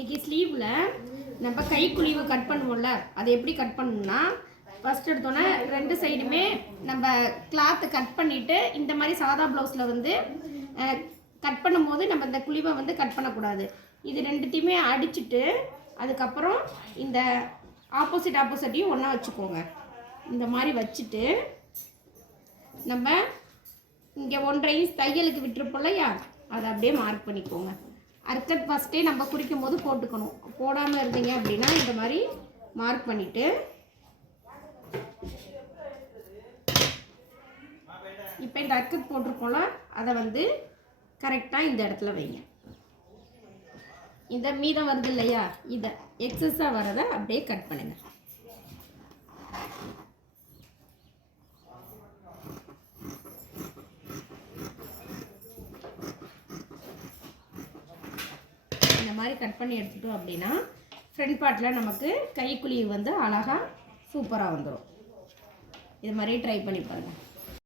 இன்றைக்கி ஸ்லீவில் நம்ம கைக்குழிவு கட் பண்ணுவோம்ல, அதை எப்படி கட் பண்ணணும்னா, ஃபஸ்ட் எடுத்தோன்னே 2 சைடுமே நம்ம கிளாத்து கட் பண்ணிவிட்டு இந்த மாதிரி சாதா ப்ளவுஸில் வந்து கட் பண்ணும்போது நம்ம இந்த குழிவை வந்து கட் பண்ணக்கூடாது. இது ரெண்டுத்தையுமே அடிச்சுட்டு அதுக்கப்புறம் இந்த ஆப்போசிட்டையும் ஒன்றா வச்சுக்கோங்க. இந்த மாதிரி வச்சுட்டு நம்ம இங்கே 1.5 இன்ச் தையலுக்கு விட்டுருப்போம் இல்லையா, அதை அப்படியே மார்க் பண்ணிக்கோங்க. அர்க்கட் ஃபஸ்ட்டே நம்ம குறிக்கும் போது போட்டுக்கணும். போடாமல் இருந்தீங்க அப்படின்னா இந்த மாதிரி மார்க் பண்ணிவிட்டு இப்போ இந்த அர்க்கட் போட்டிருக்கோம்ல, அதை வந்து கரெக்டாக இந்த இடத்துல வைங்க. இந்த மீதம் வருது இல்லையா, இதை எக்ஸஸாக வரதை அப்படியே கட் பண்ணுங்கள். இந்த மாதிரி கட் பண்ணி எடுத்துட்டோம் அப்படின்னா ஃப்ரண்ட் பார்ட்டில் நமக்கு கைக்குழி வந்து அழகாக சூப்பராக வந்துடும். இது மாதிரி ட்ரை பண்ணி பாருங்கள்.